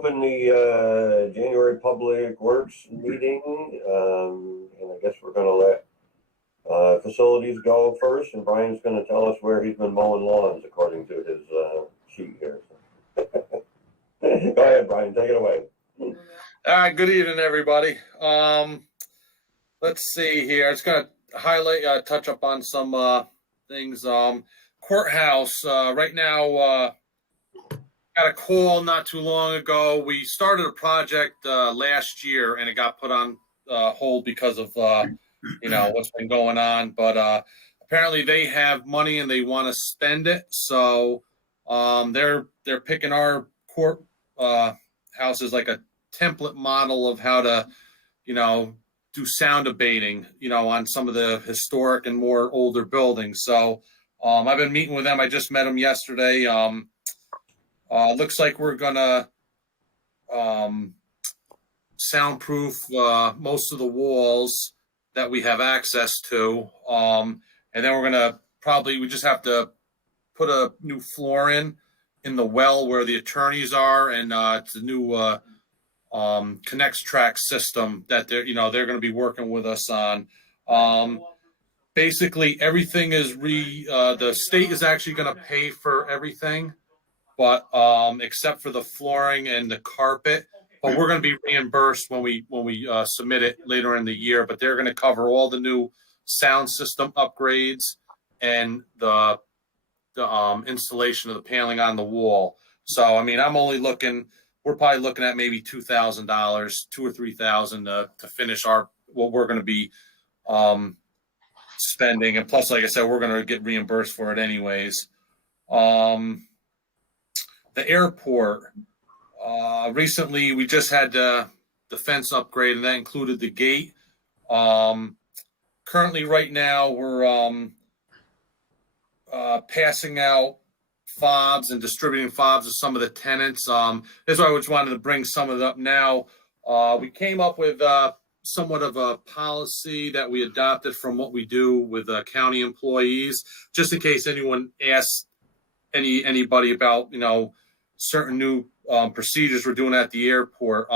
open the January Public Works meeting, and I guess we're going to let facilities go first, and Brian's going to tell us where he's been mowing lawns according to his sheet here. Go ahead, Brian, take it away. All right, good evening, everybody. Let's see here. I was going to highlight, touch up on some things. Courthouse, right now, got a call not too long ago. We started a project last year, and it got put on hold because of what's been going on. But apparently, they have money and they want to spend it. So they're picking our court house as like a template model of how to, do sound abating, on some of the historic and more older buildings. So I've been meeting with them. I just met them yesterday. Looks like we're gonna soundproof most of the walls that we have access to, and then we're gonna we just have to put a new floor in the well where the attorneys are, and it's a new Connects Track system that they're going to be working with us on. Basically, everything is the state is actually going to pay for everything, but except for the flooring and the carpet. But we're going to be reimbursed when we submit it later in the year. But they're going to cover all the new sound system upgrades and the installation of the paneling on the wall. So I mean, we're probably looking at maybe $2,000, $2,000 or $3,000 to finish what we're going to be spending, and plus, like I said, we're going to get reimbursed for it anyways. The airport, recently we just had the fence upgrade, and that included the gate. Currently, right now, we're passing out fobs and distributing fobs to some of the tenants. That's why I just wanted to bring some of it up now. We came up with somewhat of a policy that we adopted from what we do with county employees, just in case anyone asks anybody about certain new procedures we're doing at the airport.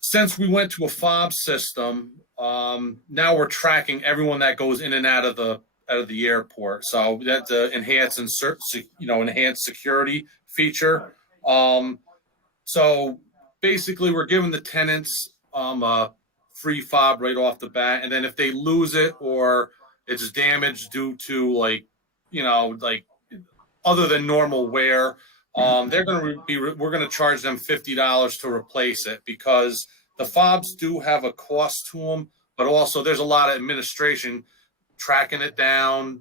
Since we went to a fob system, now we're tracking everyone that goes in and out of the airport. So that's an enhanced security feature. So basically, we're giving the tenants a free fob right off the bat, and then if they lose it or it's damaged due to other than normal wear, we're going to charge them $50 to replace it, because the fobs do have a cost to them, but also there's a lot of administration tracking it down,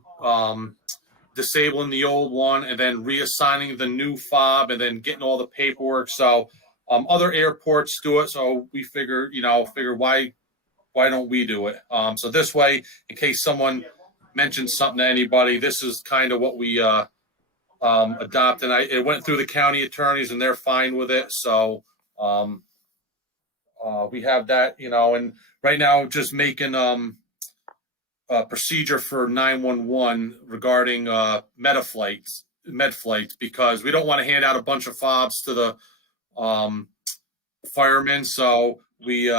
disabling the old one, and then reassigning the new fob, and then getting all the paperwork. So other airports do it, so we figure why don't we do it? So this way, in case someone mentions something to anybody, this is kind of what we adopt. And it went through the county attorneys, and they're fine with it. So we have that, and right now just making procedure for 911 regarding med flights, because we don't want to hand out a bunch of fobs to the firemen. So we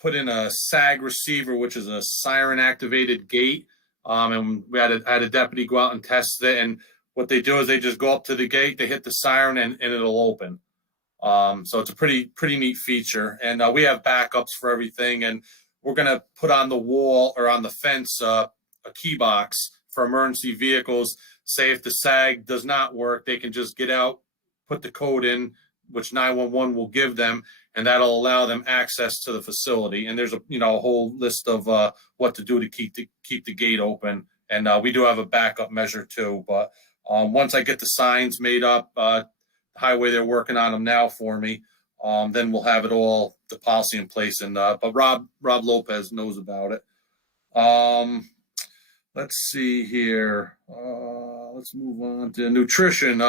put in a SAG receiver, which is a siren activated gate, and we had a deputy go out and test it. And what they do is they just go up to the gate, they hit the siren, and it'll open. So it's a pretty neat feature, and we have backups for everything. And we're going to put on the wall or on the fence a key box for emergency vehicles. Say if the SAG does not work, they can just get out, put the code in, which 911 will give them, and that'll allow them access to the facility. And there's a whole list of what to do to keep the gate open. And we do have a backup measure too. But once I get the signs made up, the highway, they're working on them now for me. Then we'll have the policy in place. And but Rob Lopez knows about it. Let's see here. Let's move on to nutrition.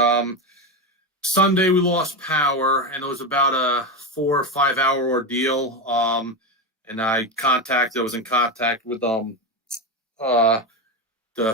Sunday we lost power, and it was about a 4 or 5 hour ordeal. And I was in contact with the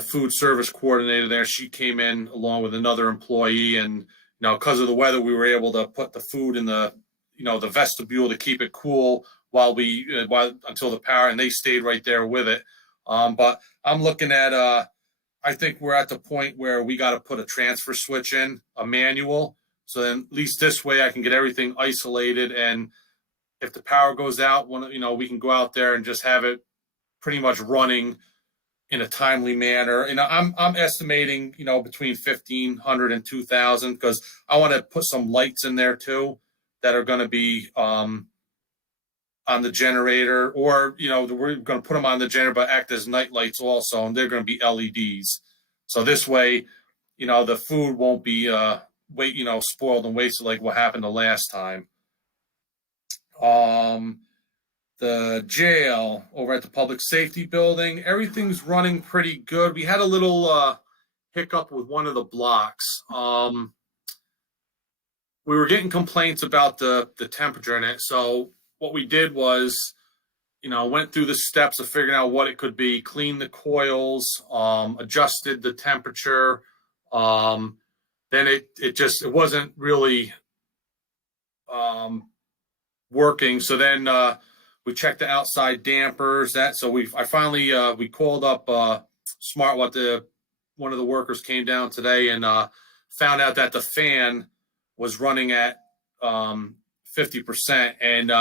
food service coordinator there. She came in along with another employee, and because of the weather, we were able to put the food in the, the vestibule to keep it cool while until the power, and they stayed right there with it. But I'm looking at, I think we're at the point where we got to put a transfer switch in, a manual. So then at least this way I can get everything isolated. And if the power goes out, we can go out there and just have it pretty much running in a timely manner. And I'm estimating, between 1,500 and 2,000, because I want to put some lights in there too that are going to be on the generator, or, we're going to put them on the generator, but act as night lights also. And they're going to be LEDs. So this way, the food won't be, spoiled and wasted like what happened the last time. The jail over at the public safety building, everything's running pretty good. We had a little hiccup with one of the blocks. We were getting complaints about the temperature in it. So what we did was, went through the steps of figuring out what it could be, cleaned the coils, adjusted the temperature. Then it wasn't really working. So then we checked the outside dampers. We called up SmartWatt. One of the workers came down today and found out that the fan was running at 50%, and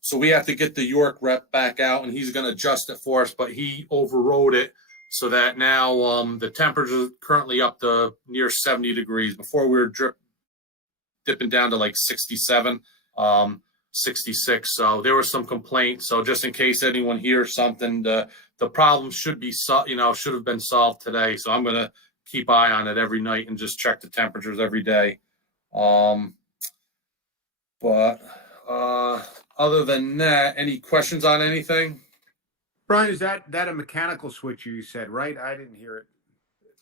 so we have to get the York rep back out, and he's going to adjust it for us. But he overrode it, so that now the temperature is currently up to near 70 degrees. Before we were dipping down to like 67, 66. So there was some complaints. So just in case anyone hears something, the problem should have been solved today. So I'm going to keep eye on it every night and just check the temperatures every day. But other than that, any questions on anything? Brian, is that a mechanical switch you said, right? I didn't hear it.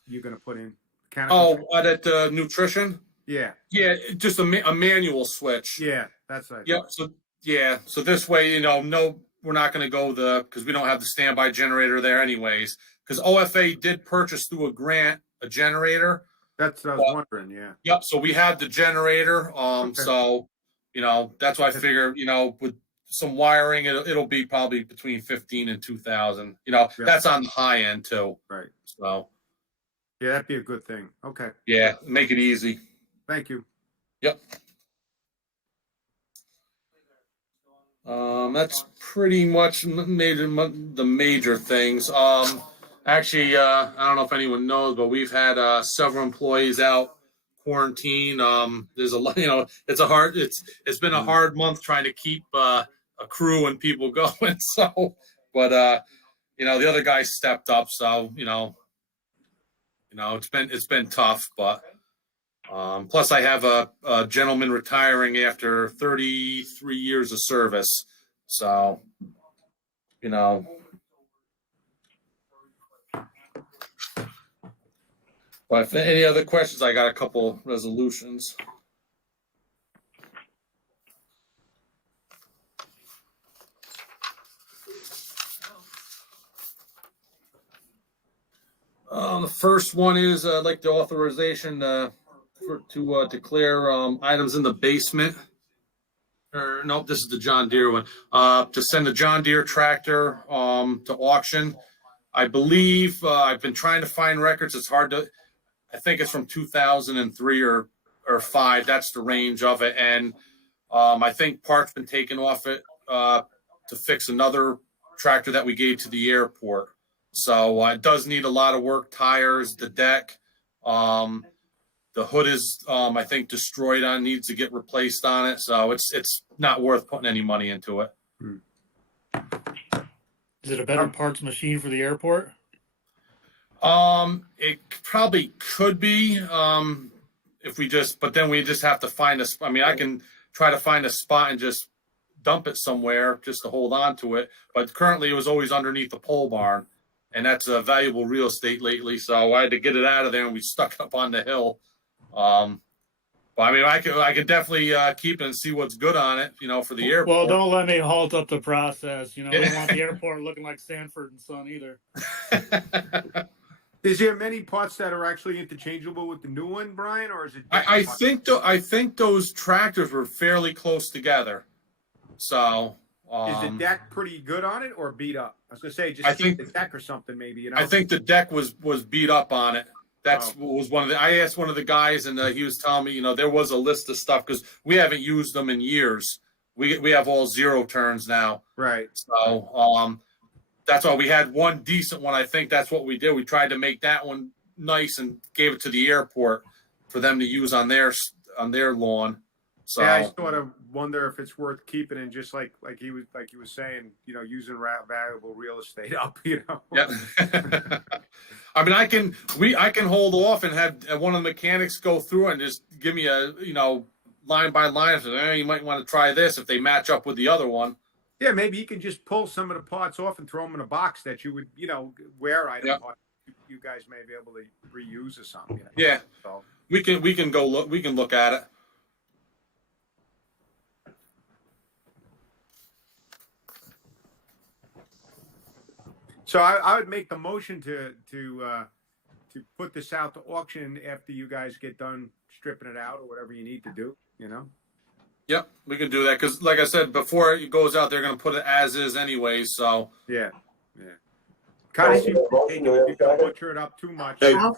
You're going to put in mechanical? Oh, that nutrition? Yeah. Yeah, just a manual switch. Yeah, that's right. Yeah. So this way, no, we're not going to go because we don't have the standby generator there anyways. Because OFA did purchase through a grant a generator. That's what I was wondering. Yeah. Yep. So we have the generator. Okay. So that's why I figure with some wiring, it'll be probably between 15 and 2,000. That's on the high end too. Right. So. Yeah, that'd be a good thing. Okay. Yeah, make it easy. Thank you. Yep. That's pretty much the major things. Actually, I don't know if anyone knows, but we've had several employees out quarantine. There's a lot, it's been a hard month trying to keep a crew and people going. So, but the other guy stepped up. So, it's been tough, but plus I have a gentleman retiring after 33 years of service. So, but if any other questions, I got a couple resolutions. The first one is like the authorization to declare items in the basement. Or nope, this is the John Deere one. To send the John Deere tractor to auction. I believe I've been trying to find records. It's hard to. I think it's from 2003 or 5. That's the range of it, and I think part's been taken off it to fix another tractor that we gave to the airport. So it does need a lot of work. Tires, the deck, the hood is I think destroyed needs to get replaced on it. So it's not worth putting any money into it. Is it a better parts machine for the airport? It probably could be but then we just have to find I can try to find a spot and just dump it somewhere just to hold on to it. But currently it was always underneath the pole barn, and that's a valuable real estate lately. So I had to get it out of there, and we stuck up on the hill. But I could definitely keep it and see what's good on it, for the airport. Well, don't let me halt up the process. We don't want the airport looking like Sanford and Son either. Is there many parts that are actually interchangeable with the new one, Brian, or is it? I different think I think those tractors were fairly close together. So parts? Is the deck pretty good on it or beat up? I was gonna say just I keep think- the deck or something, maybe. You know. I think the deck was beat up on it. That's Oh. was one of the. I asked one of the guys, and he was telling me, there was a list of stuff because we haven't used them in years. We have all 0 turns now, Right. so that's why we had one decent one. I think that's what we did. We tried to make that one nice and gave it to the airport for them to use on their lawn. So Yeah, I sort of wonder if it's worth keeping and just like he was saying, using valuable real estate up. yeah. I mean, I can hold off and have one of the mechanics go through and just give me a line by line. So, you might want to try this if they match up with the other one. Yeah, maybe you can just pull some of the parts off and throw them in a box that you would, wear item Yeah. parts you guys may be able to reuse or something. Yeah, So, we can go look. We can look at it. so I would make the motion to put this out to auction after you guys get done stripping it out or whatever you need to do. Yep, we can do that because, like I said, before it goes out, they're going to put it as is anyway. So Yeah. Kind of Okay, motion, do we have a second? butcher it up too much. Hey, You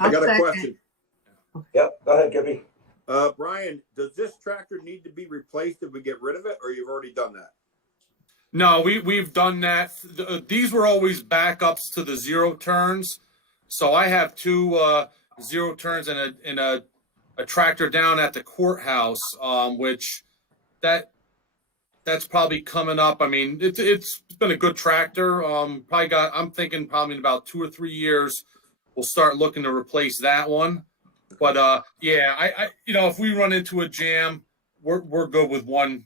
I got a second. question. Yep, go ahead, Gibby. Brian, does this tractor need to be replaced if we get rid of it, or you've already done that? no, we've done that. These were always backups to the 0 turns. So I have 2 0 turns and a tractor down at the courthouse, which that's probably coming up. I mean, it's been a good tractor. I'm thinking probably in about 2 or 3 years we'll start looking to replace that one. But yeah, I if we run into a jam, we're good with one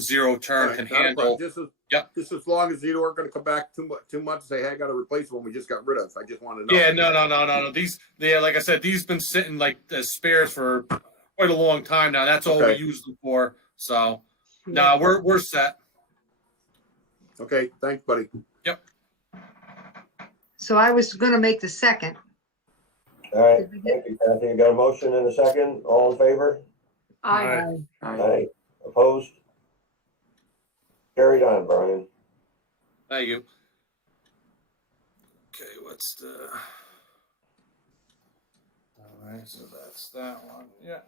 0 turn All can right, not a handle. problem. Yep. Just as long as you aren't going to come back too much and say, "Hey, I got to replace one we just got rid of." I just want to know. Yeah, no. These, like I said, these been sitting like as spares for quite a long time now. That's all we Okay. use them for. So, no, we're set. Okay, thanks, buddy. So I was gonna make the second. All right, thank you, Kathy. You got a motion and a second? All in favor? Aye. Aye. Opposed? Carried on, Brian. Thank you. Okay, what's the? All right, so that's that one. Yeah.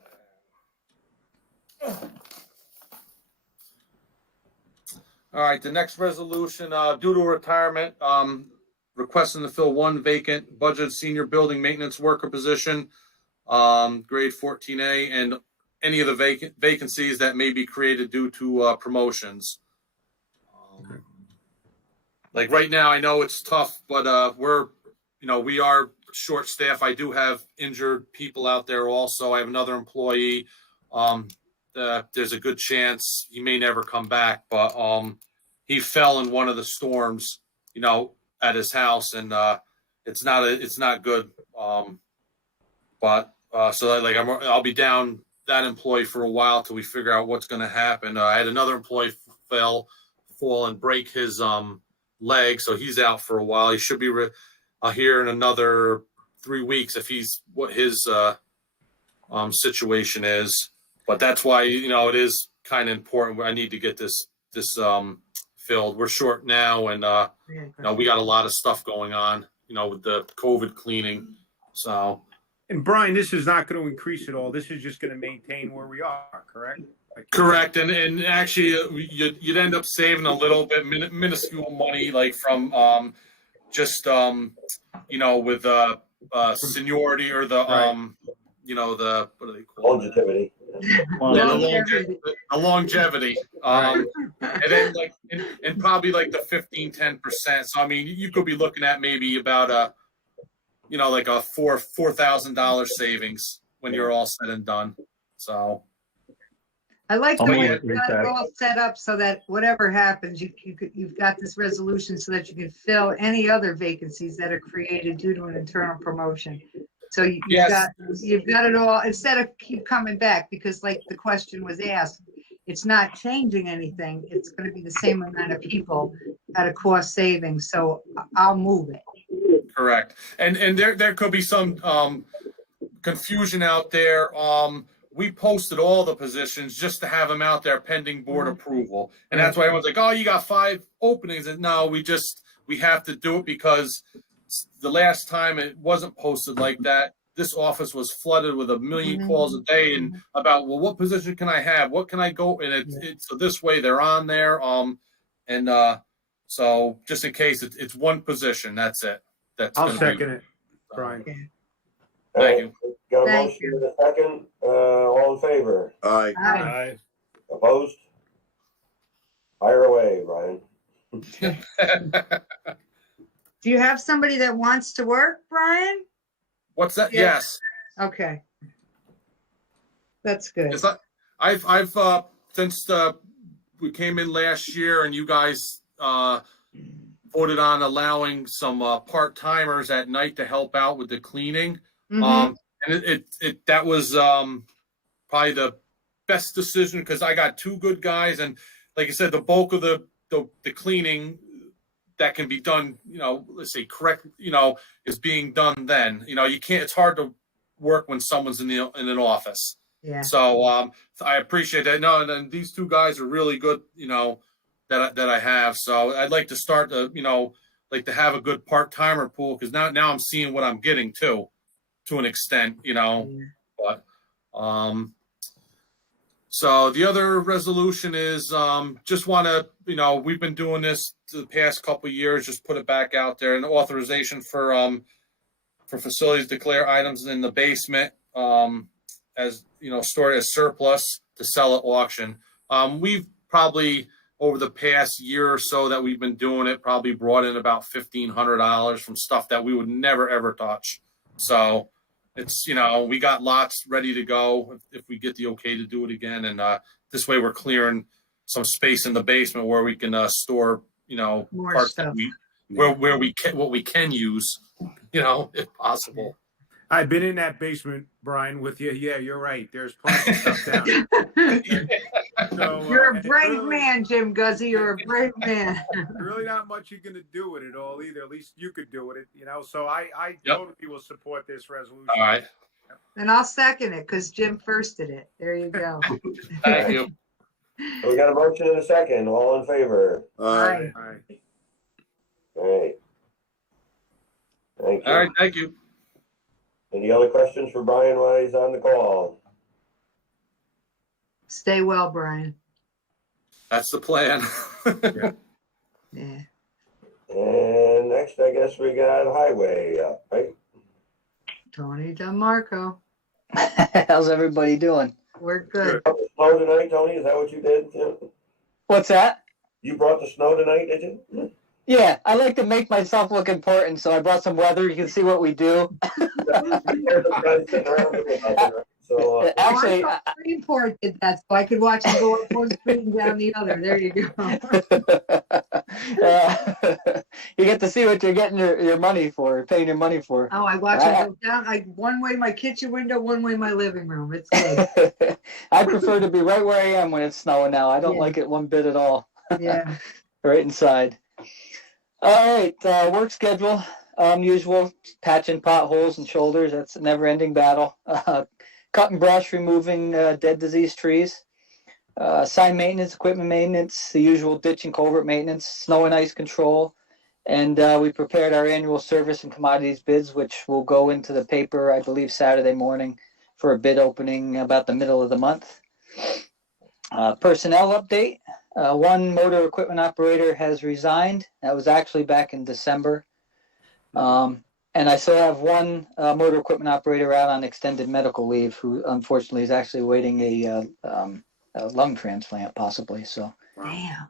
All right, the next resolution, due to retirement, requesting to fill 1 vacant budget senior building maintenance worker position, grade 14A, and any of the vacancies that may be created due to promotions. Like right now, I know it's tough, but we are short staffed. I do have injured people out there also. I have another employee. There's a good chance he may never come back, but he fell in one of the storms, at his house, and it's not good. I'll be down that employee for a while till we figure out what's going to happen. I had another employee fall and break his leg, so he's out for a while. He should be here in another 3 weeks if he's what his situation is. But that's why it is kind of important. I need to get this filled. We're short now, and we got a lot of stuff going on. With the COVID cleaning. So. And Brian, this is not going to increase at all. This is just going to maintain where we are, correct? Correct, and actually, you'd end up saving a little bit, minuscule money, like from with seniority or the the what do they call it? Longevity. The longevity, and then and probably like the 15-10%. So I mean, you could be looking at maybe about a $4,000 savings when you're all said and done. So. I like the I'll way move you it, got it Zach. all set up so that whatever happens, you've got this resolution so that you can fill any other vacancies that are created due to an internal promotion. So Yes. you've got it all, instead of keep coming back, because like the question was asked, it's not changing anything. It's going to be the same amount of people at a cost savings. So I'll move it. Correct. And there could be some confusion out there. We posted all the positions just to have them out there pending board approval. And that's why everyone's like, oh, you got 5 openings. And no, we have to do it because the last time it wasn't posted like that. This office was flooded with a million calls a day and about, well, what position can I have? What can I go? And it's so this way they're on there. So just in case it's one position, that's it. I'll second it, Brian. Thank you. Got a Thank motion and a second. All in favor? Aye. Aye. Aye. Opposed? Fire away, Brian. Do you have somebody that wants to work, Brian? What's that? Yeah. Yes. Okay. That's good. It's not, I've since we came in last year and you guys voted on allowing some part-timers at night to help out with the cleaning. Mhm. And that was probably the best decision because I got 2 good guys, and like I said, the bulk of the cleaning that can be done, let's say correct, is being done then. You can't. It's hard to work when someone's in an office. Yeah. So I appreciate that. No, and these 2 guys are really good. That I have. So I'd like to start to like to have a good part-timer pool because now I'm seeing what I'm getting too. To an extent, but so the other resolution is just want to, we've been doing this the past couple of years, just put it back out there, an authorization for facilities to declare items in the basement as stored as surplus to sell at auction. We've probably over the past year or so that we've been doing it, probably brought in about $1,500 from stuff that we would never ever touch. So it's, we got lots ready to go if we get the okay to do it again. And this way we're clearing some space in the basement where we can store, More parts stuff. that where we can, what we can use, if possible. I've been in that basement, Brian, with you. Yeah, you're right. There's plenty of stuff down there. So, You're a and brave really- man, Jim Guzzi. You're a brave man. Really not much you can do with it all either. At least you could do with it, So I Yep. totally will support this resolution. All right. And I'll second it because Jim firsted it. There you go. Thank you. So we got a motion and a second. All in favor? Aye. All right. All right. Thank you. All right. Thank you. Any other questions for Brian while he's on the call? Stay well, Brian. That's the plan. Yeah. And next, I guess we got highway up, right? Tony DeMarco. How's everybody doing? We're good. Brought the snow tonight, Tony? Is that what you did? What's that? You brought the snow tonight, did you? Yeah, I like to make myself look important, so I brought some weather. You can see what we do. So, Actually, Oh, I thought Freeport did that, so I could watch him go up one street and down the other. There you go. you get to see what you're getting your money for, paying your money for. Oh, I watch him go down. One way my kitchen window, one way my living room. It's good. I prefer to be right where I am when it's snowing now. I don't Yeah. like it one bit at all. Yeah. Right inside. All right, work schedule. Usual, patching potholes and shoulders. That's a never-ending battle. Cutting brush, removing dead diseased trees. Sign maintenance, equipment maintenance, the usual ditch and culvert maintenance, snow and ice control. And we prepared our annual service and commodities bids, which will go into the paper, I believe, Saturday morning for a bid opening about the middle of the month. Personnel update. One motor equipment operator has resigned. That was actually back in December. And I still have one motor equipment operator out on extended medical leave who unfortunately is actually awaiting a lung transplant possibly. So Damn.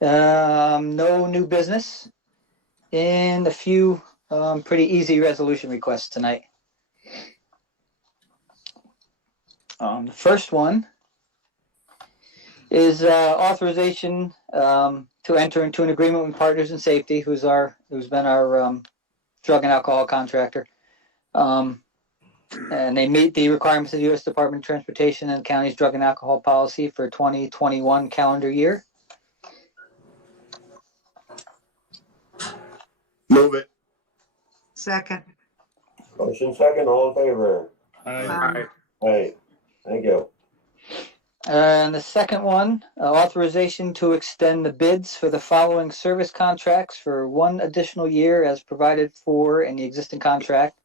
no new business and a few pretty easy resolution requests tonight. The first one is authorization to enter into an agreement with Partners in Safety, who's been our drug and alcohol contractor. And they meet the requirements of the U.S. Department of Transportation and the county's drug and alcohol policy for 2021 calendar year. Second. Motion second, all in favor? Aye. Aye. Aye. Thank you. And the second one, authorization to extend the bids for the following service contracts for one additional year as provided for in the existing contract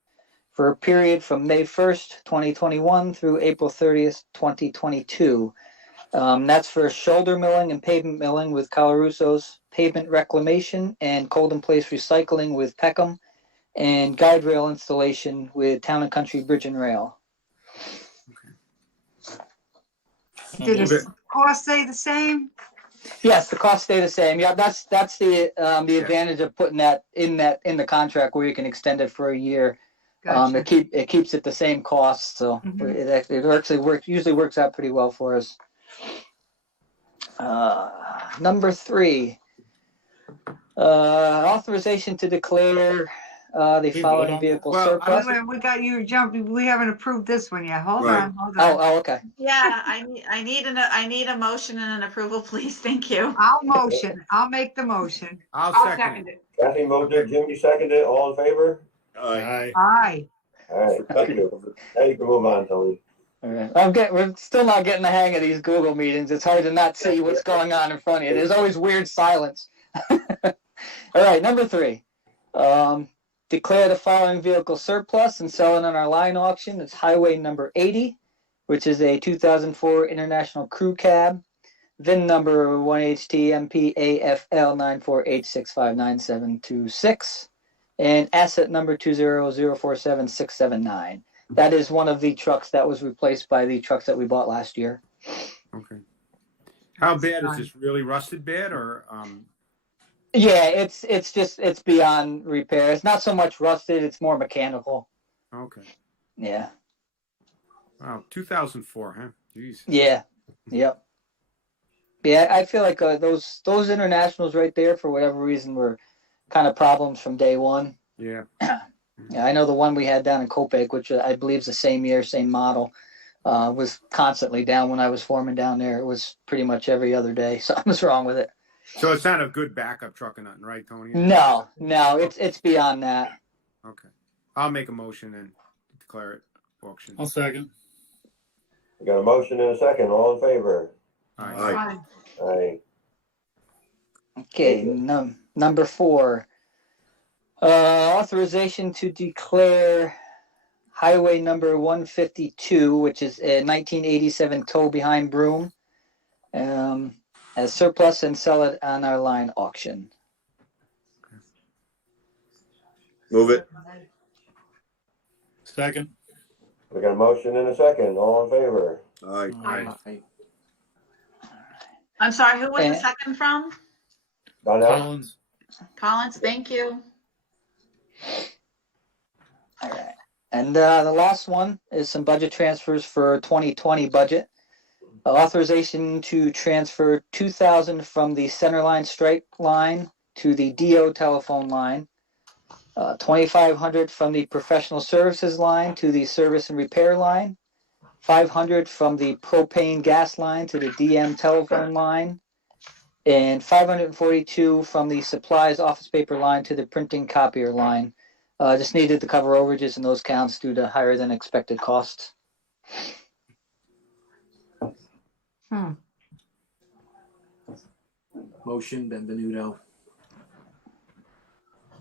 for a period from May 1st, 2021 through April 30th, 2022. That's for shoulder milling and pavement milling with Coloruso's, pavement reclamation and cold in place recycling with Peckham, and guide rail installation with Town and Country Bridge and Rail. Did Move the it. cost stay the same? Yes, the costs stay the same. Yeah, that's the advantage of putting that in the contract where you can extend it for a year. Gotcha. It keeps it the same cost, so Mhm. it actually usually works out pretty well for us. Number 3, authorization to declare the We vote following on- vehicle Well, surplus. Wait, we got you jumping. We haven't approved this one yet. Hold Right. on, hold on. Oh, okay. Yeah, I need a motion and an approval, please. Thank you. I'll motion. I'll make the motion. I'll second it. Kathy moved it, Jimmy seconded it, all in favor? Aye. Aye. Aye. All right, thank you. Now you can move on, Tony. All right. We're still not getting the hang of these Google meetings. It's hard to not see what's going on in front of you. There's always weird silence. All right, number 3. Declare the following vehicle surplus and sell it on our line auction. It's Highway number 80, which is a 2004 International Crew Cab. VIN number 1HTMPAFL94H659726. And asset number 200476679. That is one of the trucks that was replaced by the trucks that we bought last year. Okay. How bad is this? Really rusted bad or Yeah, it's beyond repair. It's not so much rusted, it's more mechanical. okay. Yeah. Wow, 2004, huh? Jeez. Yeah. Yep. Yeah, I feel like those internationals right there, for whatever reason, were kind of problems from day one. Yeah. Yeah, I know the one we had down in Copic, which I believe is the same year, same model, was constantly down when I was foreman down there. It was pretty much every other day. Something's wrong with it. So it's not a good backup truck or nothing, right, Tony? No, it's beyond that. Okay. I'll make a motion and declare it auction. I'll second. We got a motion and a second, all in favor? Aye. Aye. Aye. Okay, number 4. Authorization to declare highway number 152, which is a 1987 tow behind broom, as surplus and sell it on our line auction. Move it. Second. We got a motion and a second, all in favor? Aye. Aye. I'm sorry, who was the And- second from? Donnell? Collins. Collins, thank you. All right. And the last one is some budget transfers for 2020 budget. Authorization to transfer 2,000 from the center line strike line to the DO telephone line. 2,500 from the professional services line to the service and repair line. 500 from the propane gas line to the DM telephone line. And 542 from the supplies office paper line to the printing copier line. Just needed to cover overages in those counts due to higher than expected costs. Motion, Benvenuto. All right,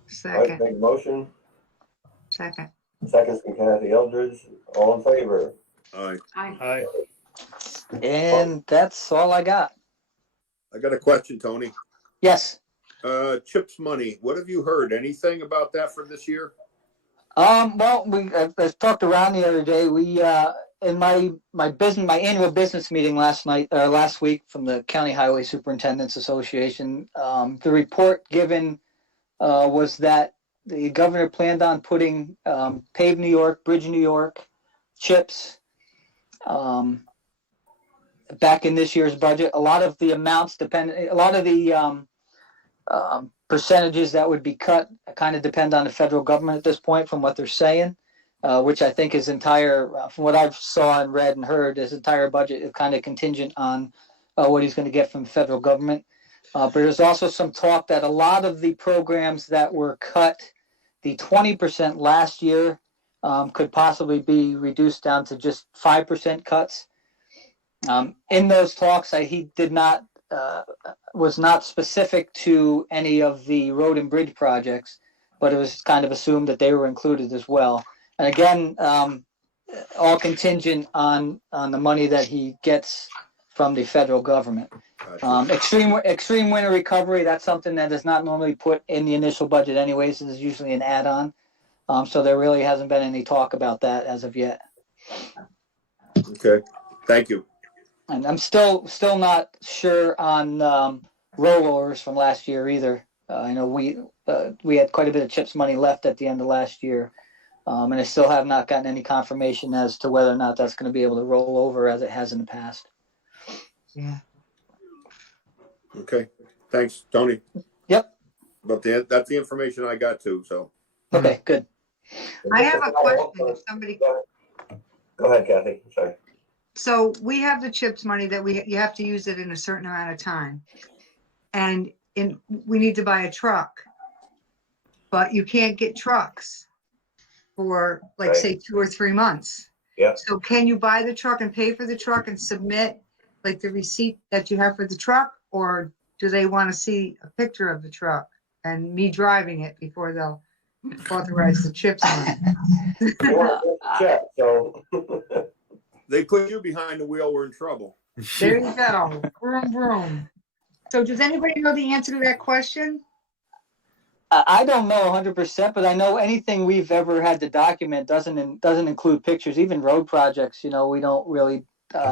Second, make a motion. second. Seconds from Kathy Eldridge, all in favor? Aye. Aye. And that's all I got. I got a question, Tony. Yes. CHIPS money. What have you heard? Anything about that for this year? Well, I talked around the other day. We in my annual business meeting last week from the County Highway Superintendents Association, the report given was that the governor planned on putting Pave New York, Bridge New York, CHIPS back in this year's budget. A lot of the amounts percentages that would be cut kind of depend on the federal government at this point from what they're saying, which I think is from what I've saw and read and heard, his entire budget is kind of contingent on what he's going to get from the federal government. But there's also some talk that a lot of the programs that were cut the 20% last year could possibly be reduced down to just 5% cuts. In those talks, he did not was not specific to any of the road and bridge projects, but it was kind of assumed that they were included as well. And again, all contingent on the money that he gets from the federal government. Gotcha. Extreme winter recovery, that's something that is not normally put in the initial budget anyways. This is usually an add-on. So there really hasn't been any talk about that as of yet. Okay, thank you. And I'm still not sure on rollovers from last year either. I know we had quite a bit of CHIPS money left at the end of last year. And I still have not gotten any confirmation as to whether or not that's going to be able to roll over as it has in the past. Yeah. Okay, thanks, Tony. Yep. But that's the information I got too, so. Okay, good. I have a question. If somebody, Go ahead, Kathy. Sorry. so we have the CHIPS money that you have to use it in a certain amount of time. And we need to buy a truck, but you can't get trucks for like, Right. say, 2 or 3 months. Yeah. So can you buy the truck and pay for the truck and submit like the receipt that you have for the truck? Or do they want to see a picture of the truck and me driving it before they'll authorize the CHIPS money? Check, so. They put you behind the wheel, we're in trouble. There you go. Vroom, vroom. So does anybody know the answer to that question? I don't know 100%, but I know anything we've ever had to document doesn't include pictures. Even road projects, we don't really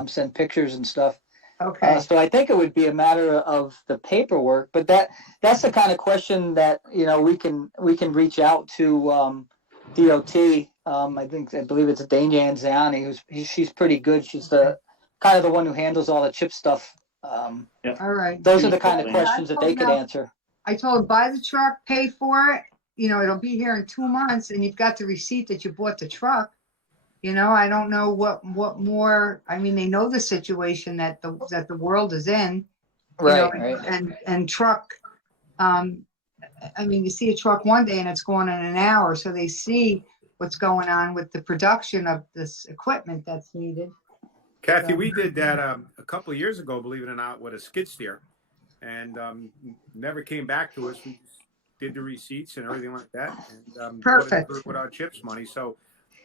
send pictures and stuff. Okay. So I think it would be a matter of the paperwork, but that's the kind of question that we can reach out to DOT. I believe it's Dane Anziani, she's pretty good. She's the kind of the one who handles all the CHIP stuff. All right. Those are the kind of questions that they could answer. I told him, buy the truck, pay for it. It'll be here in 2 months and you've got the receipt that you bought the truck. I don't know what more. I mean, they know the situation that the world is in. Right. And truck, you see a truck one day and it's going in an hour. So they see what's going on with the production of this equipment that's needed. Kathy, we did that a couple of years ago, believe it or not, with a skid steer, and never came back to us. We just did the receipts and everything like that, and Perfect. put it with our CHIPS money. So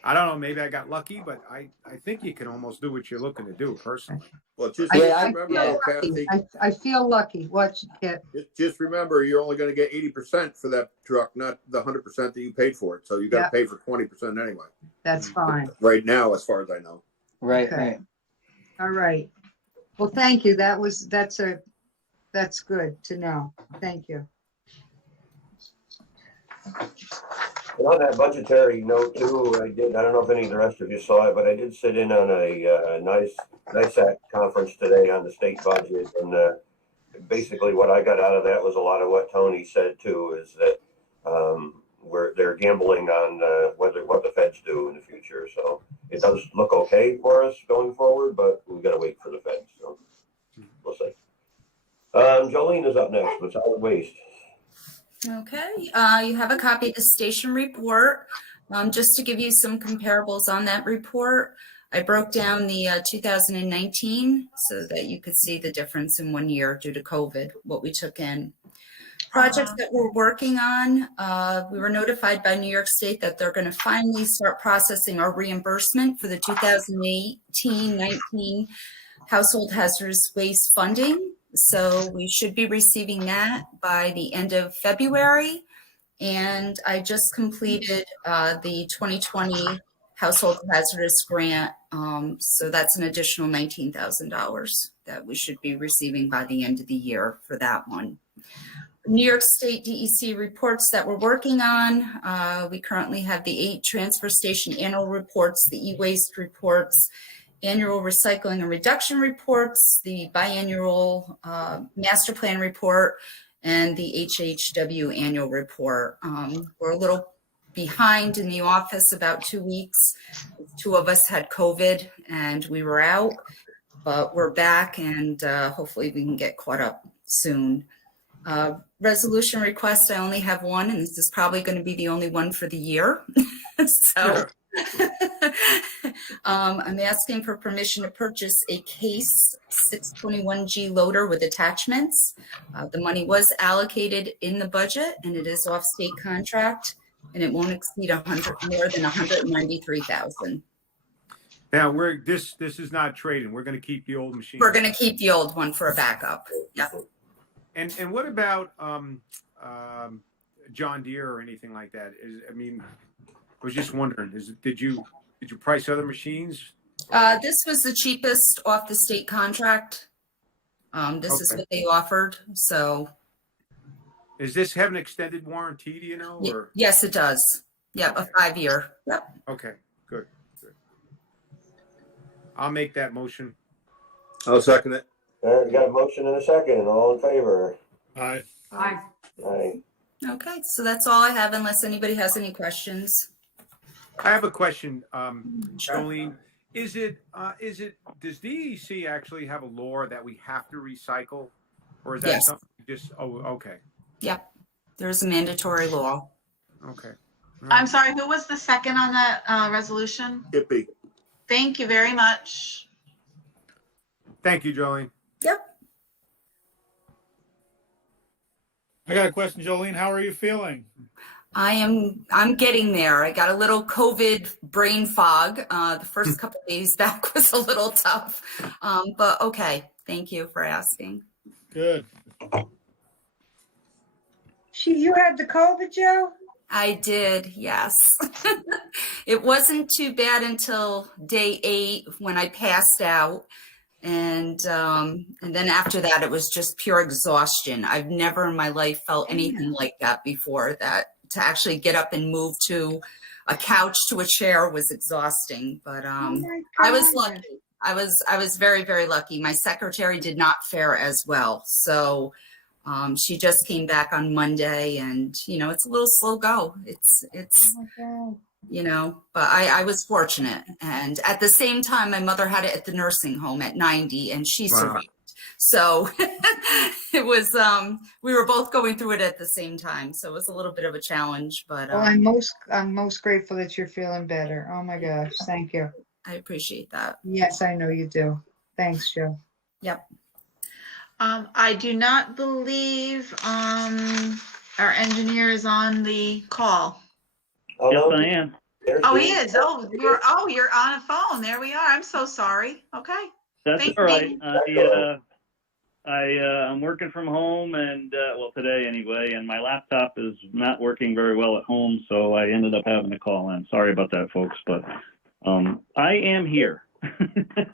I don't know, maybe I got lucky, but I think you can almost do what you're looking to do personally. Well, just Yeah, remember, Kathy, I feel lucky. Watch, Kit. just remember, you're only gonna get 80% for that truck, not the 100% that you paid for it. So you gotta pay for 20% anyway. That's fine. Right now, as far as I know. Right. Okay. All right. Well, thank you. That's good to know. Thank you. And on that budgetary note too, I don't know if any of the rest of you saw it, but I did sit in on a NISAC conference today on the state budget. And basically what I got out of that was a lot of what Tony said too, is that they're gambling on what the feds do in the future. So it does look okay for us going forward, but we've got to wait for the feds. So we'll see. Jolene is up next with solid waste. Okay, you have a copy of the station report. Just to give you some comparables on that report, I broke down the 2019 so that you could see the difference in 1 year due to COVID, what we took in. Projects that we're working on, we were notified by New York State that they're going to finally start processing our reimbursement for the 2018-19 household hazardous waste funding. So we should be receiving that by the end of February. And I just completed the 2020 household hazardous grant. So that's an additional $19,000 that we should be receiving by the end of the year for that one. New York State DEC reports that we're working on. We currently have the 8 transfer station annual reports, the e-waste reports, annual recycling and reduction reports, the biannual master plan report, and the HHW annual report. We're a little behind in the office, about 2 weeks. 2 of us had COVID and we were out, but we're back and hopefully we can get caught up soon. Resolution request, I only have one, and this is probably going to be the only one for the year. So I'm asking for permission to purchase a Case 621G loader with attachments. The money was allocated in the budget, and it is off state contract, and it won't exceed more than 193,000. Now this is not trading. We're going to keep the old machine. We're going to keep the old one for a backup. Yeah. And what about John Deere or anything like that? I was just wondering. Did you price other machines? This was the cheapest off the state contract. This is Okay. what they offered. So Does this have an extended warranty? Do you know? Or yes, it does. Yep, a 5-year. Yep. okay, good. I'll make that motion. I'll second it. All right, we got a motion and a second. All in favor? Aye. Aye. Aye. Okay, so that's all I have unless anybody has any questions. I have a question, Sure. Jolene. Does DEC actually have a law that we have to recycle, or is that Yes. something just? Oh, okay, Yep. There's a mandatory law. okay. I'm sorry, who was the second on that resolution? Hippie. Thank you very much. Thank you, Jolene. Yep. I got a question, Jolene. How are you feeling? I'm getting there. I got a little COVID brain fog. The first couple of days back was a little tough. But okay. Thank you for asking. Good. You had the COVID, Joe? I did, yes. It wasn't too bad until day 8 when I passed out. And then after that, it was just pure exhaustion. I've never in my life felt anything like that before. That to actually get up and move to a couch to a chair was exhausting. But I was lucky. I was very, very lucky. My secretary did not fare as well. So she just came back on Monday, and it's a little slow go. It's but I was fortunate. And at the same time, my mother had it at the nursing home at 90, and she survived. So it was, we were both going through it at the same time. So it was a little bit of a challenge, but Well, I'm most grateful that you're feeling better. Oh my gosh, thank you. I appreciate that. Yes, I know you do. Thanks, Joe. Yep. I do not believe our engineer is on the call. Oh, Yes, no, I am. there's Oh, Dave. he is. You're on a phone. There we are. I'm so sorry. Okay. That's Thank all right. you. I'm working from home, and today anyway, and my laptop is not working very well at home, so I ended up having to call in. Sorry about that, folks, but I am here.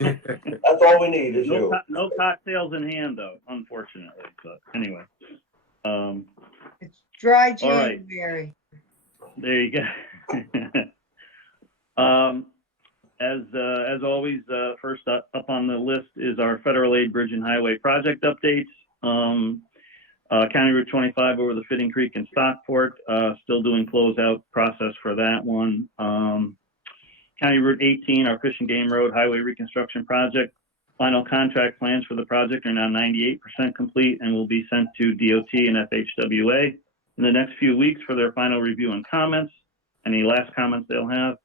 That's all we need is you. No cocktails in hand, though, unfortunately. But anyway, It's dry All right. January. there you go. As always, first up on the list is our federal aid bridge and highway project updates. County Route 25 over the Fitting Creek in Stockport, still doing closeout process for that one. County Route 18, our Fish and Game Road highway reconstruction project. Final contract plans for the project are now 98% complete and will be sent to DOT and FHWA in the next few weeks for their final review and comments. Any last comments they'll have.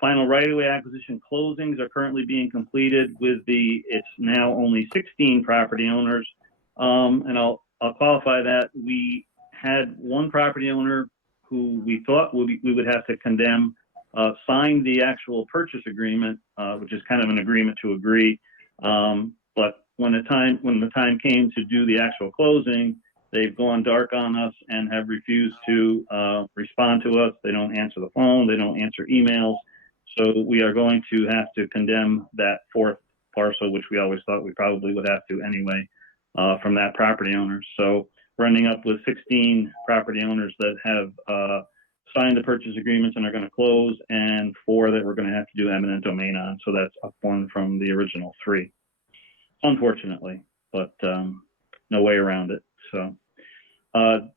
Final right-of-way acquisition closings are currently being completed with it's now only 16 property owners. And I'll qualify that. We had one property owner who we thought we would have to condemn, signed the actual purchase agreement, which is kind of an agreement to agree. But when the time came to do the actual closing, they've gone dark on us and have refused to respond to us. They don't answer the phone. They don't answer emails. So we are going to have to condemn that fourth parcel, which we always thought we probably would have to anyway, from that property owner. So we're ending up with 16 property owners that have signed the purchase agreements and are going to close, and 4 that we're going to have to do eminent domain on. So that's up 1 from the original 3, unfortunately, but no way around it. So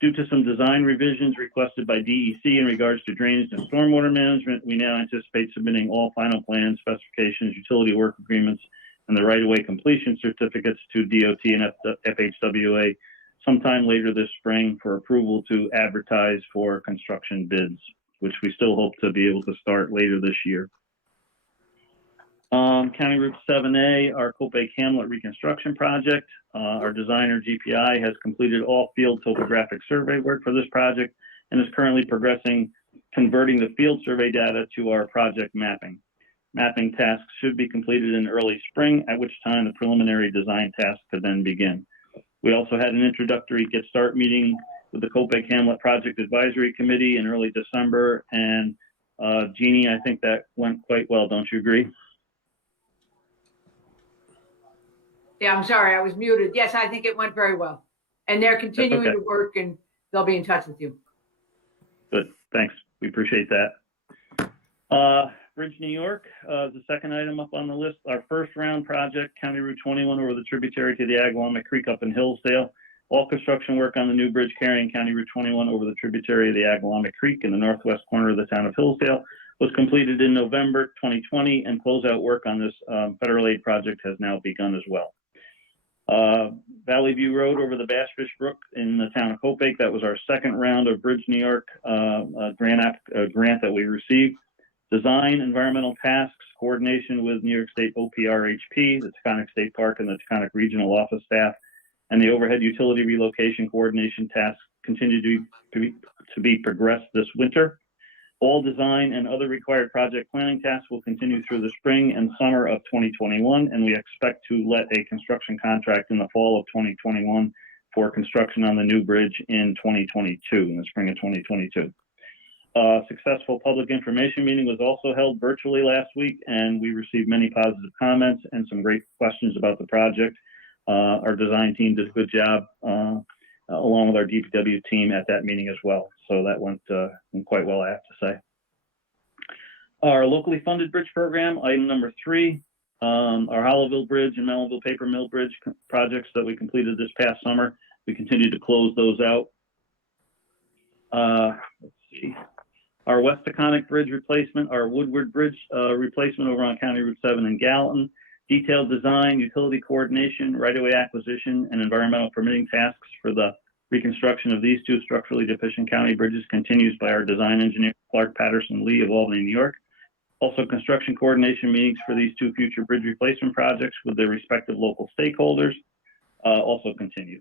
due to some design revisions requested by DEC in regards to drainage and stormwater management, we now anticipate submitting all final plans, specifications, utility work agreements, and the right-of-way completion certificates to DOT and FHWA sometime later this spring for approval to advertise for construction bids, which we still hope to be able to start later this year. County Route 7A, our Copiague Hamlet reconstruction project. Our designer GPI has completed all field topographic survey work for this project and is currently progressing converting the field survey data to our project mapping. Mapping tasks should be completed in early spring, at which time the preliminary design tasks could then begin. We also had an introductory Get Start meeting with the Copiague Hamlet Project Advisory Committee in early December. And Jeannie, I think that went quite well. Don't you agree? Yeah, I'm sorry, I was muted. Yes, I think it went very well. And they're continuing okay. to work and they'll be in touch with you. Good, thanks. We appreciate that. Bridge New York is the second item up on the list. Our first round project, County Route 21 over the tributary to the Agawam Creek up in Hillsdale. All construction work on the new bridge carrying County Route 21 over the tributary of the Agawam Creek in the northwest corner of the town of Hillsdale was completed in November 2020, and closeout work on this federal aid project has now begun as well. Valley View Road over the Bass Fish Brook in the town of Copiague. That was our second round of Bridge New York grant that we received. Design, environmental tasks, coordination with New York State OPRHP, the Taconic State Park, and the Taconic Regional Office staff, and the overhead utility relocation coordination tasks continue to be progressed this winter. All design and other required project planning tasks will continue through the spring and summer of 2021, and we expect to let a construction contract in the fall of 2021 for construction on the new bridge in 2022, in the spring of 2022. Successful public information meeting was also held virtually last week, and we received many positive comments and some great questions about the project. Our design team did a good job, along with our DPW team at that meeting as well. So that went quite well, I have to say. Our locally funded bridge program, item number 3, our Hollowville Bridge and Mellonville Paper Mill Bridge projects that we completed this past summer. We continue to close those out. Let's see. Our West Taconic Bridge replacement, our Woodward Bridge replacement over on County Route 7 in Gallatin. Detailed design, utility coordination, right-of-way acquisition, and environmental permitting tasks for the reconstruction of these two structurally deficient county bridges continues by our design engineer, Clark Patterson Lee of Albany, New York. Also, construction coordination meetings for these two future bridge replacement projects with their respective local stakeholders also continue.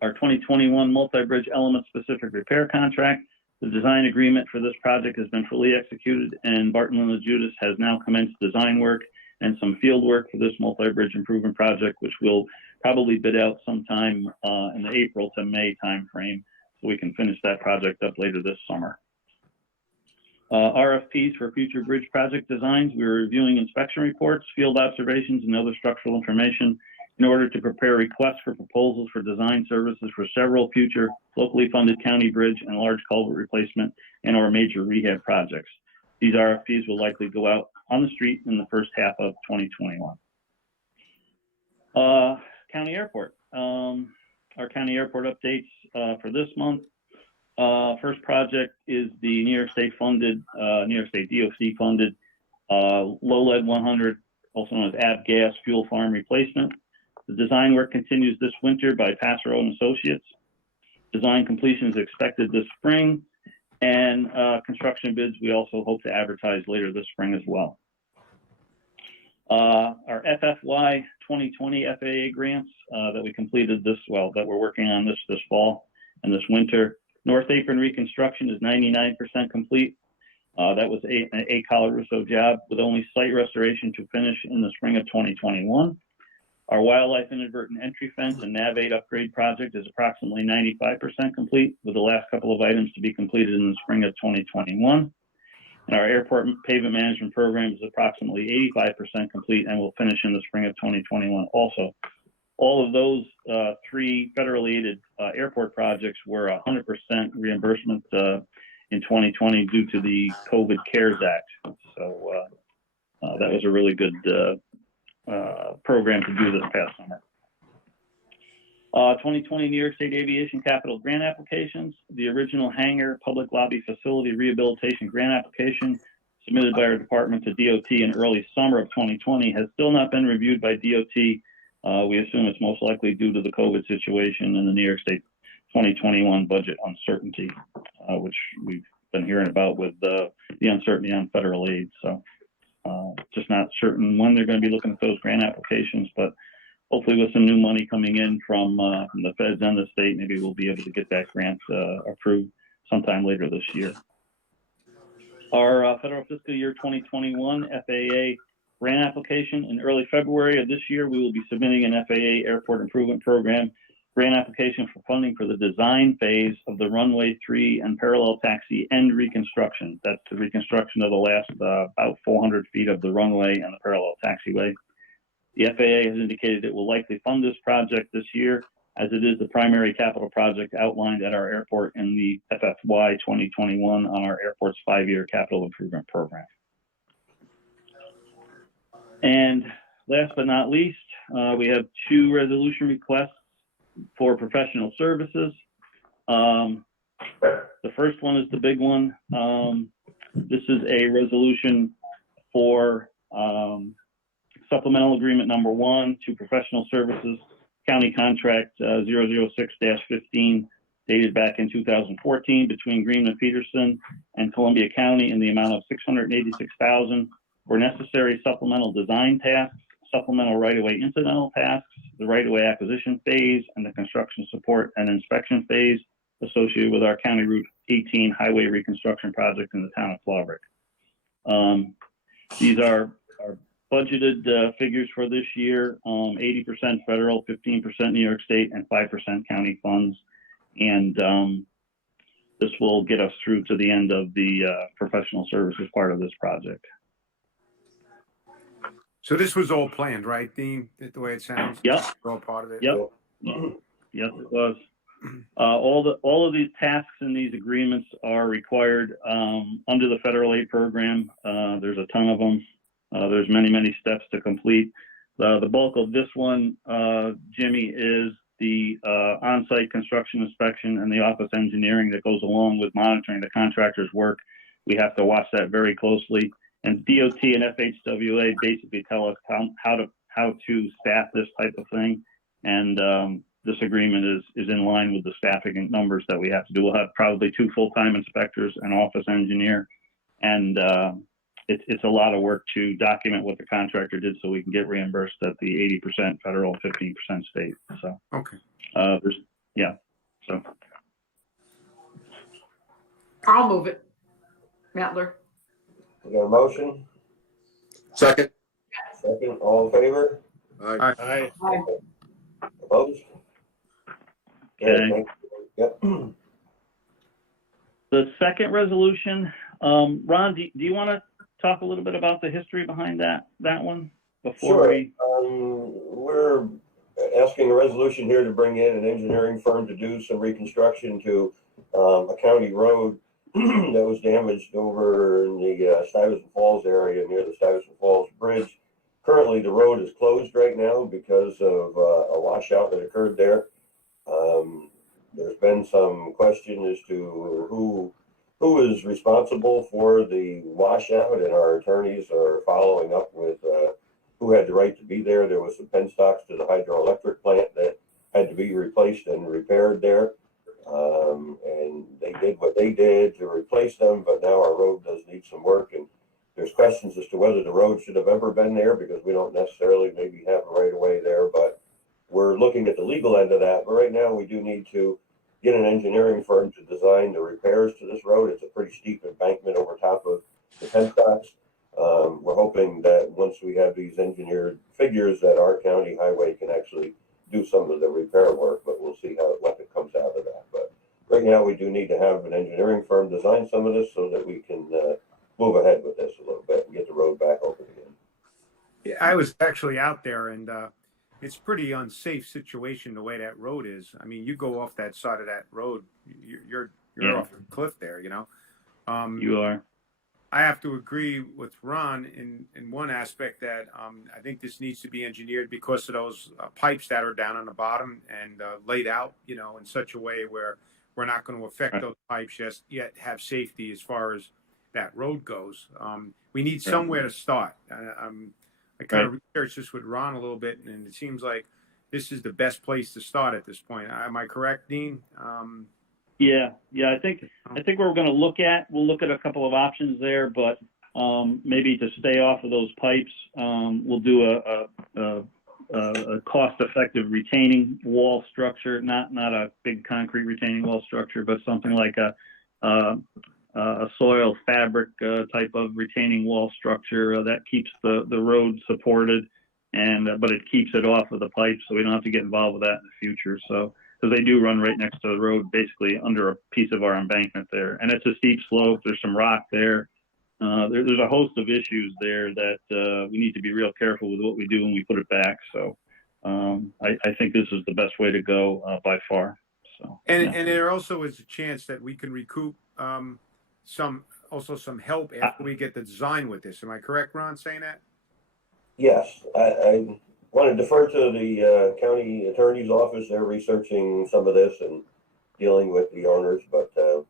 Our 2021 multi-bridge element-specific repair contract. The design agreement for this project has been fully executed, and Barton Lynn Judas has now commenced design work and some field work for this multi-bridge improvement project, which will probably bid out sometime in the April to May timeframe, so we can finish that project up later this summer. RFPs for future bridge project designs. We're reviewing inspection reports, field observations, and other structural information in order to prepare requests for proposals for design services for several future locally funded county bridge and large culvert replacement and or major rehab projects. These RFPs will likely go out on the street in the first half of 2021. County Airport. Our county airport updates for this month. First project is the New York State funded, New York State DOC funded low lead 100, also known as avgas fuel farm replacement. The design work continues this winter by Passero and Associates. Design completion is expected this spring, and construction bids we also hope to advertise later this spring as well. Our FFY 2020 FAA grants that we completed that we're working on this fall and this winter. North Apron reconstruction is 99% complete. That was a Colorusso job with only site restoration to finish in the spring of 2021. Our wildlife inadvertent entry fence and NAV8 upgrade project is approximately 95% complete, with the last couple of items to be completed in the spring of 2021. And our airport pavement management program is approximately 85% complete and will finish in the spring of 2021 also. All of those 3 federally aided airport projects were 100% reimbursement in 2020 due to the COVID CARES Act. So that was a really good program to do this past summer. 2020 New York State Aviation Capital Grant applications. The original hangar public lobby facility rehabilitation grant application submitted by our department to DOT in early summer of 2020 has still not been reviewed by DOT We assume it's most likely due to the COVID situation and the New York State 2021 budget uncertainty, which we've been hearing about with the uncertainty on federal aid. So just not certain when they're going to be looking at those grant applications, but hopefully with some new money coming in from the feds and the state, maybe we'll be able to get that grant approved sometime later this year. Our federal fiscal year 2021 FAA grant application in early February of this year, we will be submitting an FAA Airport Improvement Program grant application for funding for the design phase of the runway 3 and parallel taxi end reconstruction. That's the reconstruction of the last about 400 feet of the runway and the parallel taxiway. The FAA has indicated it will likely fund this project this year, as it is the primary capital project outlined at our airport in the FFY 2021 on our airport's 5-year capital improvement program. And last but not least, we have 2 resolution requests for professional services. The first one is the big one. This is a resolution for supplemental agreement number 1 to professional services, county contract 006-15, dated back in 2014 between Greenman Peterson and Columbia County in the amount of $686,000 for necessary supplemental design tasks, supplemental right-of-way incidental tasks, the right-of-way acquisition phase, and the construction support and inspection phase associated with our County Route 18 highway reconstruction project in the town of Flawbrick. These are budgeted figures for this year, 80% federal, 15% New York State, and 5% county funds. And this will get us through to the end of the professional services part of this project. So this was all planned, right, Dean? The way it sounds? Yep. All part of it? Yep. Yes, it was. All of these tasks and these agreements are required under the federal aid program. There's a ton of them. There's many steps to complete. The bulk of this one, Jimmy, is the on-site construction inspection and the office engineering that goes along with monitoring the contractor's work. We have to watch that very closely. And DOT and FHWA basically tell us how to staff this type of thing. And this agreement is in line with the staffing numbers that we have to do. We'll have probably 2 full-time inspectors, an office engineer, and it's a lot of work to document what the contractor did so we can get reimbursed at the 80% federal, 15% state. So, Okay. So. I'll move it. Mattler. We got a motion? Second. Second, all in favor? Aye. Aye. Opposed? Okay. Thank you. Yep. The second resolution, Ron, do you want to talk a little bit about the history behind that one before Sure. We're asking a resolution here to bring in an engineering firm to do some reconstruction to a county road that was damaged over in the Stuyvesant Falls area near the Stuyvesant Falls Bridge. Currently, the road is closed right now because of a washout that occurred there. There's been some question as to who is responsible for the washout, and our attorneys are following up with who had the right to be there. There was some penstocks to the hydroelectric plant that had to be replaced and repaired there. And they did what they did to replace them, but now our road does need some work. And there's questions as to whether the road should have ever been there, because we don't necessarily maybe have a right of way there, but we're looking at the legal end of that. But right now we do need to get an engineering firm to design the repairs to this road. It's a pretty steep embankment over top of the penstocks. We're hoping that once we have these engineered figures that our county highway can actually do some of the repair work, but we'll see what comes out of that. But right now we do need to have an engineering firm design some of this so that we can move ahead with this a little bit and get the road back open again. Yeah, I was actually out there, and it's pretty unsafe situation the way that road is. I mean, you go off that side of that road, you're off the cliff there, you know. You are. I have to agree with Ron in one aspect that I think this needs to be engineered because of those pipes that are down on the bottom and laid out, you know, in such a way where we're not going to affect those pipes yet have safety as far as that road goes. We need somewhere to start. I kind of researched this with Ron a little bit, and it seems like this is the best place to start at this point. Am I correct, Dean? Yeah. I think we're going to we'll look at a couple of options there, but maybe to stay off of those pipes, we'll do a cost-effective retaining wall structure, not a big concrete retaining wall structure, but something like a soil fabric type of retaining wall structure that keeps the road supported, but it keeps it off of the pipe, so we don't have to get involved with that in the future. So, because they do run right next to the road, basically under a piece of our embankment there, and it's a steep slope. There's some rock there. There's a host of issues there that we need to be real careful with what we do when we put it back. So I think this is the best way to go by far. So And there also is a chance that we can recoup some help after we get the design with this. Am I correct, Ron, saying that? Yes, I want to defer to the county attorney's office. They're researching some of this and dealing with the owners, but At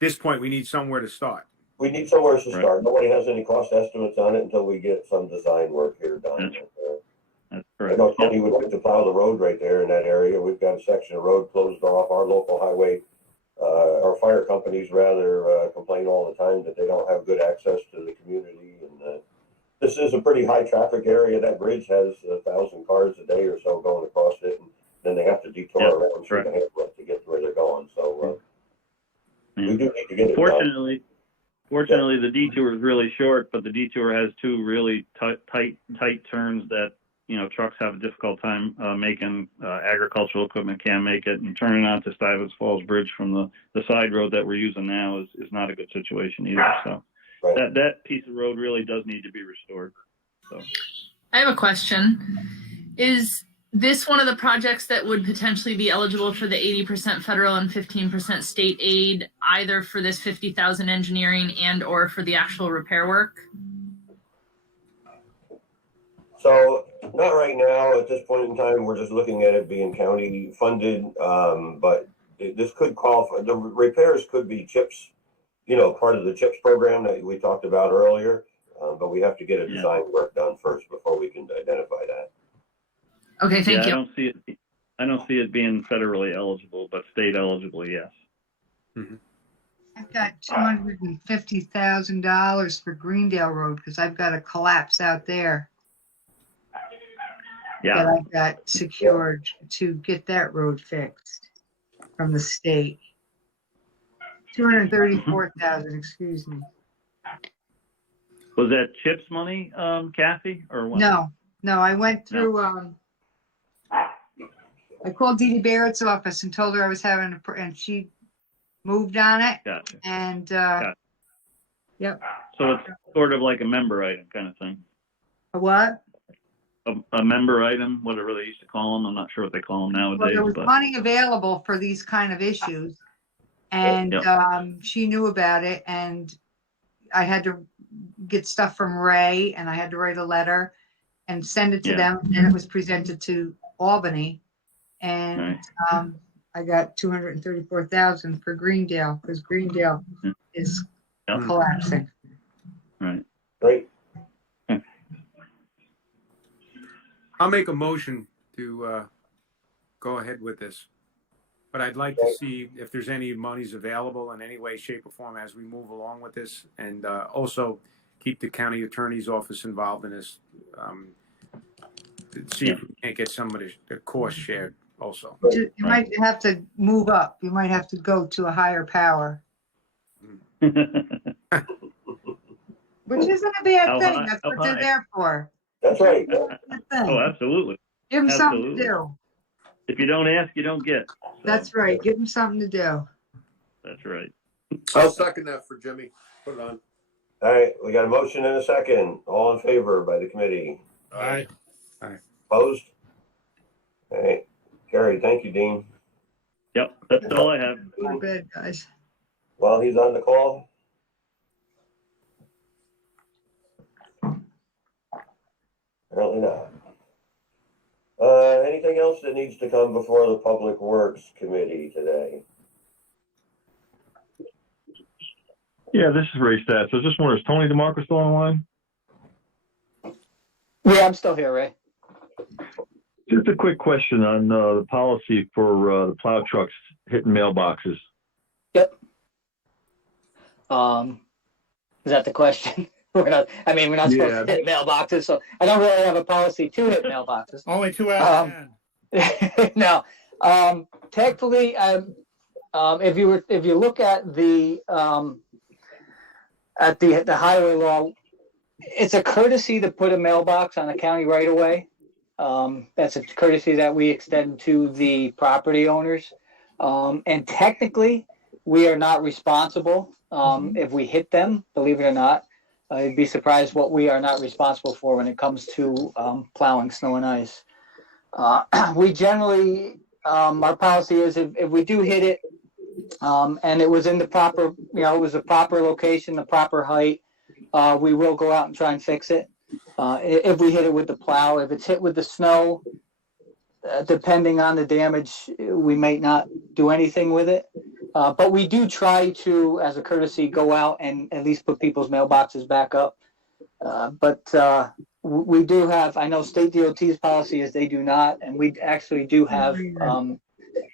this point, we need somewhere to start. we need somewhere to start. Nobody has any cost estimates on it until we get some design work here done. that's I correct. know Tony would like to plow the road right there in that area. We've got a section of road closed off. Our local highway, our fire companies rather complain all the time that they don't have good access to the community. And this is a pretty high traffic area. That bridge has 1,000 cars a day or so going across it. And then they have to detour around through the hamlet to get to where they're going. So we do need to get it done. Fortunately, the detour is really short, but the detour has two really tight turns that, trucks have a difficult time making. Agricultural equipment can't make it, and turning onto Stuyvesant Falls Bridge from the side road that we're using now is not a good situation either. So that piece of road really does need to be restored. So I have a question. Is this one of the projects that would potentially be eligible for the 80% federal and 15% state aid, either for this 50,000 engineering and or for the actual repair work? So not right now. At this point in time, we're just looking at it being county funded. But this could call for the repairs could be CHIPS, part of the CHIPS program that we talked about earlier. But we have to get a design work done first before we can identify that. Okay, thank you. I don't see it being federally eligible, but state eligible, yes. Mm-hmm. I've got $250,000 for Greendale Road because I've got a collapse out there that I got secured to get that road fixed from the state. 234,000, excuse me. Was that CHIPS money, Kathy, or what? No, I went through, I called Dee Dee Barrett's office and told her I was having and she moved on it. Gotcha. And, yep. So it's sort of like a member item kind of thing. A what? A member item, whatever they used to call them. I'm not sure what they call them nowadays. Well, there was but money available for these kind of issues. And she knew about it, and I had to get stuff from Ray, and I had to write a letter and send it to them, and it was presented to Albany. And I got 234,000 for Greendale because Greendale is collapsing. Right. Great. I'll make a motion to go ahead with this. But I'd like to see if there's any monies available in any way, shape, or form as we move along with this, and also keep the county attorney's office involved in this. To see if we can't get some of the cost shared also. You might have to move up. You might have to go to a higher power. Which isn't a bad thing. That's what they're there for. That's right. Oh, absolutely. Give them something to do. If you don't ask, you don't get. So, That's right. Give them something to do. That's right. I'll second that for Jimmy. Put it on. All right, we got a motion and a second. All in favor by the committee? Aye. Opposed? All right, carried. Thank you, Dean. Yep, that's all I have. Go to bed, guys. While he's on the call. Apparently not. Anything else that needs to come before the Public Works Committee today? Yeah, this is Ray Stats. I was just wondering, is Tony DeMarco still on the line? Yeah, I'm still here, Ray. Just a quick question on the policy for the plow trucks hitting mailboxes. Yep. Is that the question? We're not supposed to hit mailboxes, so I don't really have a policy to hit mailboxes. Only 2 out of 10. No, thankfully, if you look at the highway law, it's a courtesy to put a mailbox on a county right of way. That's a courtesy that we extend to the property owners, and technically, we are not responsible if we hit them. Believe it or not, you'd be surprised what we are not responsible for when it comes to plowing snow and ice. We generally, our policy is if we do hit it, and it was in the proper, it was the proper location, the proper height, we will go out and try and fix it. If we hit it with the plow, if it's hit with the snow, depending on the damage, we might not do anything with it. But we do try to, as a courtesy, go out and at least put people's mailboxes back up. But we do have, I know state DOT's policy is they do not, and we actually do have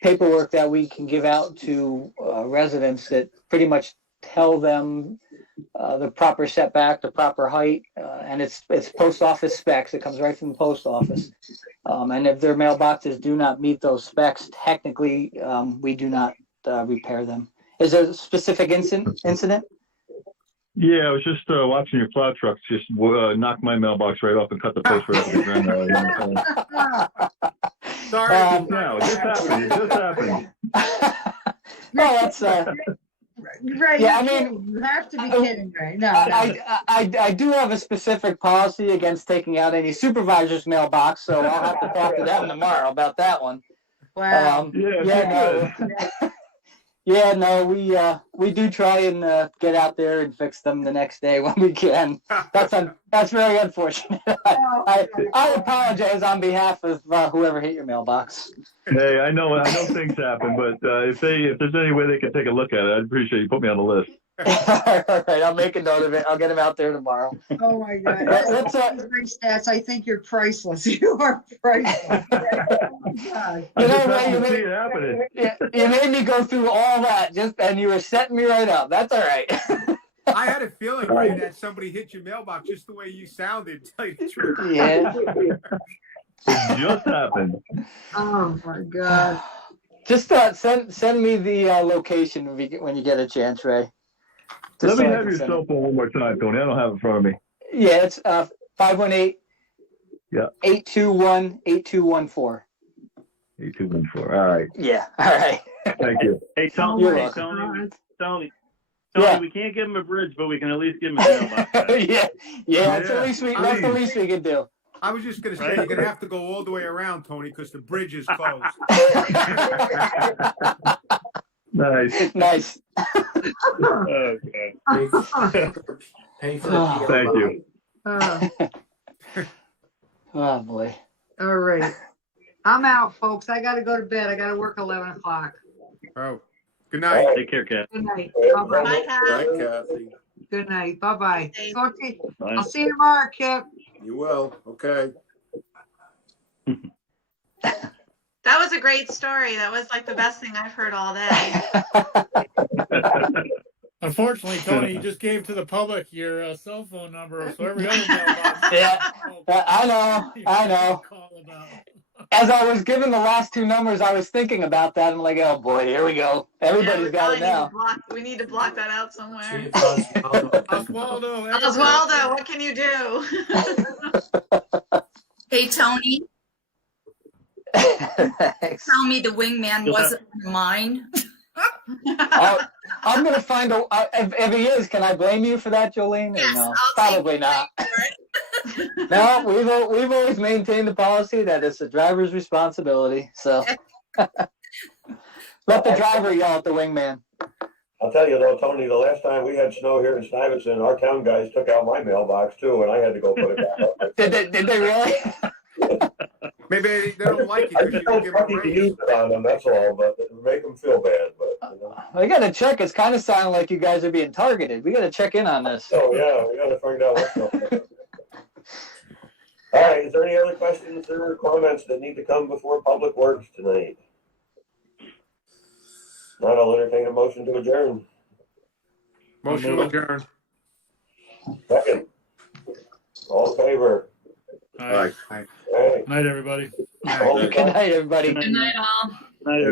paperwork that we can give out to residents that pretty much tell them the proper setback, the proper height, and it's post office specs. It comes right from the post office. And if their mailboxes do not meet those specs, technically, we do not repair them. Is there a specific incident? Yeah, I was just watching your plow trucks just knock my mailbox right off and cut the post right off the ground. Sorry. No, it just happened. It just happened. No, that's Ray, yeah, you have to be kidding, Ray. No, I do have a specific policy against taking out any supervisor's mailbox, so I'll have to talk to them tomorrow about that one. Wow. We do try and get out there and fix them the next day when we can. That's very unfortunate. I apologize on behalf of whoever hit your mailbox. Hey, I know things happen, but if there's any way they can take a look at it, I'd appreciate you put me on the list. All right, I'll make a note of it. I'll get them out there tomorrow. Oh my God. That's great stats. I think you're priceless. You are priceless. Oh my God. You made me go through all that and you were setting me right up. That's all right. I had a feeling, Ray, that somebody hit your mailbox just the way you sounded. Tell you the truth. Yeah. It just happened. Oh my God. Just send me the location when you get a chance, Ray. Let me have your cell phone one more time, Tony. I don't have it in front of me. Yeah, it's 518. Yeah. 821-8214. 8214. All right. Yeah. All right. Thank you. Hey, Tony, Tony, we can't give him a bridge, but we can at least give him a mailbox. yeah. That's the least we can do. I was just going to say, you're going to have to go all the way around, Tony, because the bridge is closed. Nice. Okay. Pay for the Thank you. Oh boy. All right. I'm out, folks. I got to go to bed. I got to work 11 o'clock. Oh, good night. Take care, Kat. Good night. Bye, Bye-bye. Kat. Kathy. Good night. Bye-bye. Talk to you. Bye. I'll see you tomorrow, Kip. You will. Okay. That was a great story. That was like the best thing I've heard all day. Unfortunately, Tony, you just gave to the public your cell phone number, so every other mailbox. Yeah, I know. As I was given the last two numbers, I was thinking about that. I'm like, oh boy, here we go. Everybody's got it now. We need to block that out somewhere. Oswaldo. Oswaldo, what can you do? Hey, Tony, Thanks. tell me the wingman wasn't mine. I'm gonna find if he is. Can I blame you for that, Jolene? Yes, No, I'll probably not. No, we've always maintained the policy that it's the driver's responsibility. So let the driver yell at the wingman. I'll tell you though, Tony, the last time we had snow here in Stuyvesant, our town guys took out my mailbox too, and I had to go put it back up. Did they really? Maybe they don't like it because you don't give them a to raise. use it on them, that's all, but it would make them feel bad, but, you know. We gotta check. It's kind of sounding like you guys are being targeted. We gotta check in on this. So, yeah, we gotta find out what's going on. All right, further comments that need to come before Public Works tonight? Not, I'll entertain a motion to adjourn. Motion to adjourn. Second. All in favor? All right. Hey. Night, everybody. All the Good night, everybody. Good night, all. Good night, everybody.